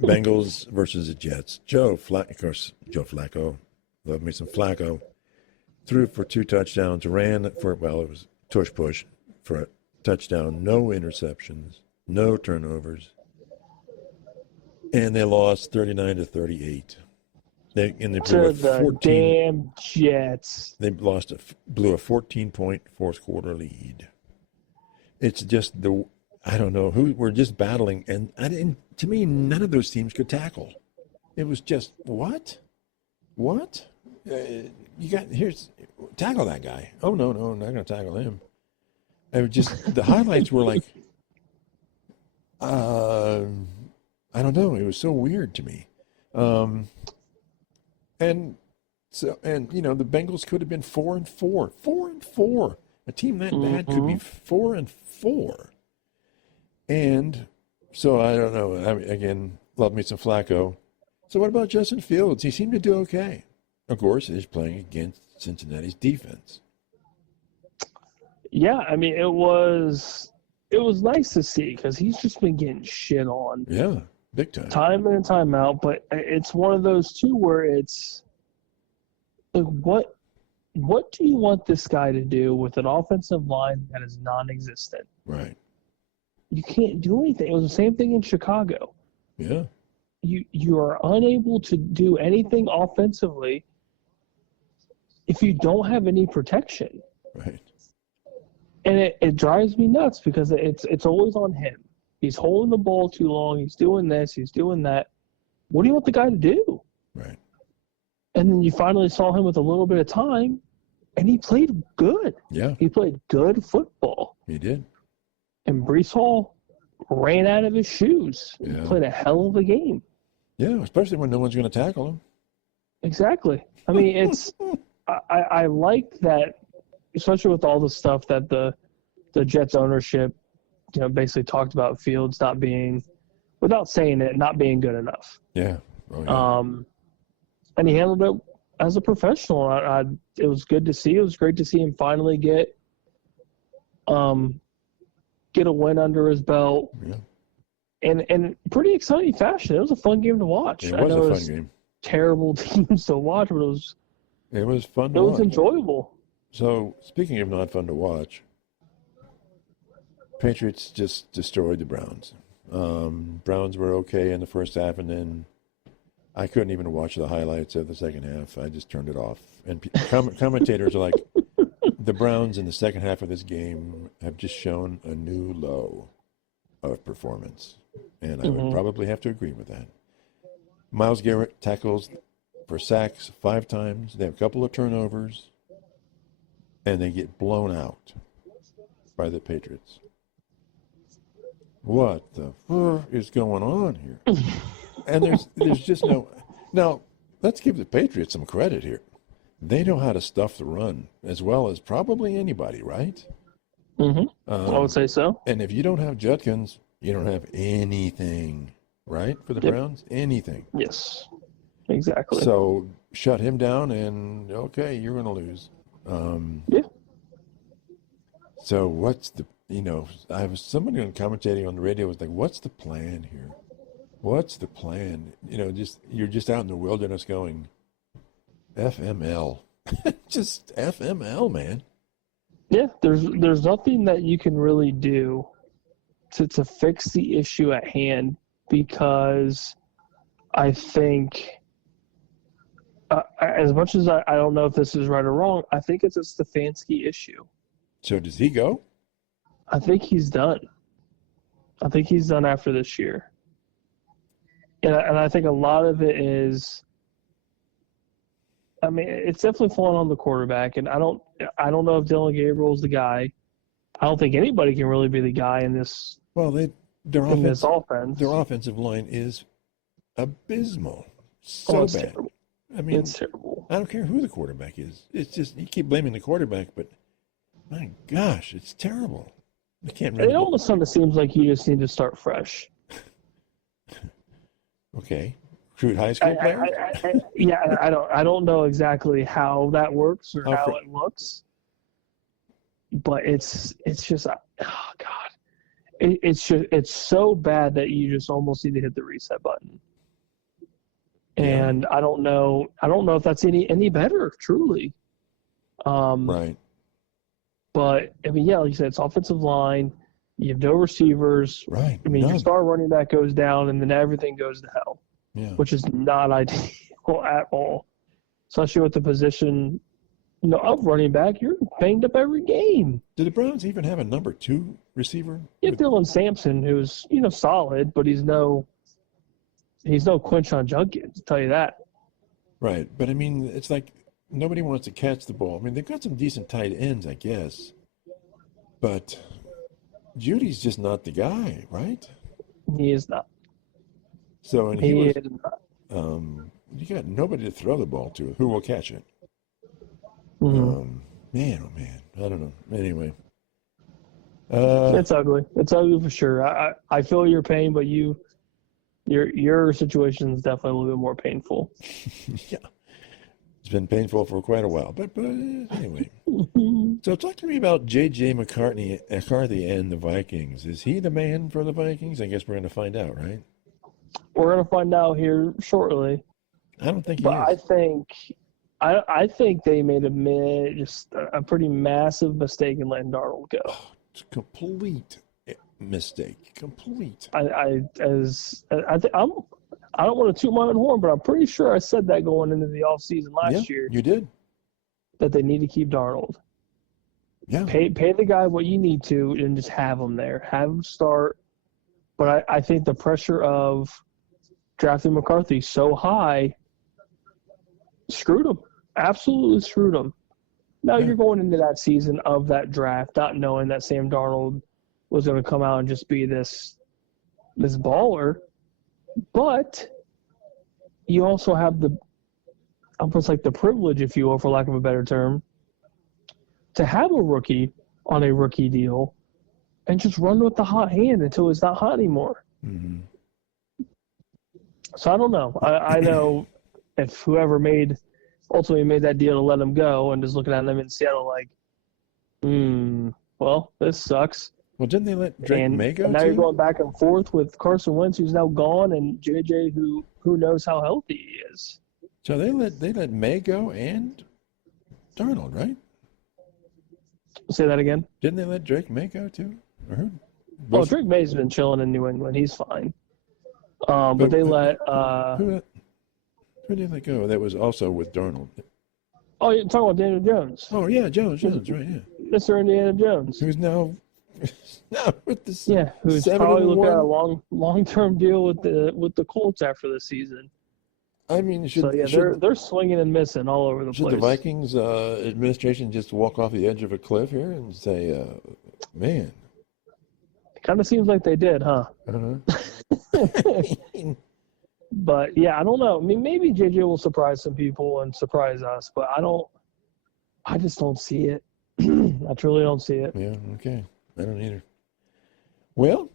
Bengals versus the Jets. Joe Flacco, love me some Flacco, threw for 2 touchdowns, ran for, it was tush push for a touchdown, no interceptions, no turnovers, and they lost 39-38. They blew To a the 14. damn Jets. They blew a 14-point fourth quarter lead. It's just I don't know who we're just battling, and I didn't. To me, none of those teams could tackle. It was just what? Tackle that guy. Oh no, I'm not going to tackle him. It was just the highlights were like, I don't know. It was so weird to me. And the Bengals could have been 4-4. 4-4. A team that bad could be 4-4. And so I don't know. I mean, again, love me some Flacco. So what about Justin Fields? He seemed to do okay. Of course, he's playing against Cincinnati's defense. Yeah, I mean, it was nice to see because he's just been getting shit on. Yeah, big time. Time in and time out, but it's one of those two where it's like, what do you want this guy to do with an offensive line that is non-existent? Right. You can't do anything. It was the same thing in Chicago. Yeah. You are unable to do anything offensively if you don't have any protection. Right. And it drives me nuts because it's always on him. He's holding the ball too long. He's doing this. He's doing that. What do you want the guy to do? Right. And then you finally saw him with a little bit of time, and he played good. Yeah. He played good football. He did. And Breece Hall ran out of his shoes. Yeah. He played a hell of a game. Yeah, especially when no one's going to tackle him. Exactly. I mean, it's I like that, especially with all the stuff that the Jets ownership, basically talked about Fields not being, without saying it, not being good enough. Yeah. Oh, yeah. And he handled it as a professional. It was good to see. It was great to see him finally get a win under his belt. Yeah. In pretty exciting fashion. It was a fun game to watch. It was a fun game. Terrible teams to watch, but it was fun to watch. It was enjoyable. So, speaking of not fun to watch, Patriots just destroyed the Browns. Browns were okay in the first half, and then I couldn't even watch the highlights of the second half. I just turned it off. And commentators are like, the Browns in the second half of this game have just shown a new low of performance. And I would probably have to agree with that. Myles Garrett tackles for sacks 5 times. They have a couple of turnovers. And they get blown out by the Patriots. What the fuck is going on here? And there's just no. Now, let's give the Patriots some credit here. They know how to stuff the run as well as probably anybody, right? I would say so. And if you don't have Judkins, you don't have anything, right? For the Browns, anything. Yes, exactly. So shut him down, and okay, you're going to lose. Yeah. So what's the? I was somebody commentating on the radio was like, "What's the plan here? What's the plan?" You're just out in the wilderness going, FML, just FML, man. Yeah, there's nothing that you can really do to fix the issue at hand because I think, as much as I don't know if this is right or wrong, I think it's a Stefanski issue. So does he go? I think he's done. I think he's done after this year. And I think a lot of it is, I mean, it's definitely falling on the quarterback. And I don't know if Dylan Gabriel's the guy. I don't think anybody can really be the guy in this. Well, their offense. Their offensive line is abysmal. So bad. Terrible. I mean, it's terrible. I don't care who the quarterback is. It's just you keep blaming the quarterback, but my gosh, it's terrible. I can't remember. It almost seems like you just need to start fresh. Okay. Recruit high school player? I don't know exactly how that works or how it looks, but it's just, oh God, it's so bad that you just almost need to hit the reset button. And I don't know if that's any better, truly. Right. But I mean, like you said, it's offensive line. You have no receivers. Right. I mean, your star running back goes down, and then everything goes to hell. Yeah. Which is not ideal. difficult at all, especially with the position, of running back. You're banged up every game. Do the Browns even have a number 2 receiver? You have Dylan Sampson, who's solid, but he's no Quinshon Judkins, I'll tell you that. Right, but I mean, it's like nobody wants to catch the ball. I mean, they've got some decent tight ends, I guess, but Judy's just not the guy, right? He is not. So, and He is not. you got nobody to throw the ball to. Who will catch it? Mm-hmm. Man, oh man, I don't know. Anyway, it's ugly. It's ugly for sure. I feel your pain, but your situation is definitely a little bit more painful. yeah, it's been painful for quite a while. But anyway, so talk to me about J.J. McCarthy and the Vikings. Is he the man for the Vikings? I guess we're going to find out, right? We're going to find out here shortly. I don't think he but is. I think they made a pretty massive mistake in letting Darnold go. Oh, it's a complete mistake. Complete. I don't want to toot my own horn, but I'm pretty sure I said that going into the offseason last year. You did. That they need to keep Darnold. Yeah. Pay the guy what you need to and just have him there. Have him start. But I think the pressure of drafting McCarthy so high screwed him. Absolutely screwed him. Now you're going into that season of that draft not knowing that Sam Darnold was going to come out and just be this baller. But you also have almost like the privilege, if you will, for lack of a better term, to have a rookie on a rookie deal and just run with the hot hand until it's not hot anymore. Mm-hmm. So I don't know. I know if whoever ultimately made that deal to let him go and just looking at them in Seattle like, well, this sucks. Well, didn't they let Drake May go and now too? you're going back and forth with Carson Wentz, who's now gone, and JJ, who knows how healthy he is. So they let May go and Darnold, right? Say that again. Didn't they let Drake May go too? Or who? Oh, Drake May's been chilling in New England. He's fine. But they let who did they let go? That was also with Darnold. Oh, you're talking about Daniel Jones. Oh yeah, Jones, right? Yeah. Mr. Indiana Jones. Who's now with the who's probably looking at a long-term deal with the Colts after the season. I mean, they're swinging and missing all over the place. Should the Vikings administration just walk off the edge of a cliff here and say, man? It kind of seems like they did, huh? But yeah, I don't know. I mean, maybe JJ will surprise some people and surprise us, but I just don't see it. I truly don't see it. Yeah, okay. I don't either. Well,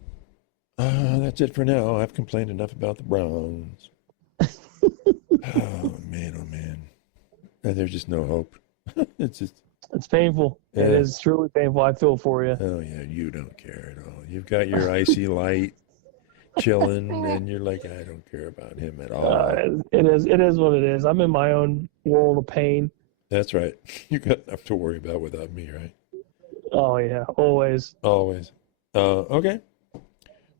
that's it for now. I've complained enough about the Browns. Oh man. There's just no hope. It's painful. Yeah. It is truly painful. I feel for you. Oh yeah, you don't care at all. You've got your icy light chilling, and you're like, I don't care about him at all. It is what it is. I'm in my own world of pain. That's right. You got enough to worry about without me, right? Oh yeah, always. Always. Okay.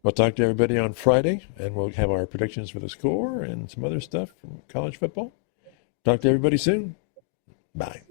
We'll talk to everybody on Friday, and we'll have our predictions for the score and some other stuff from college football. Talk to everybody soon. Bye.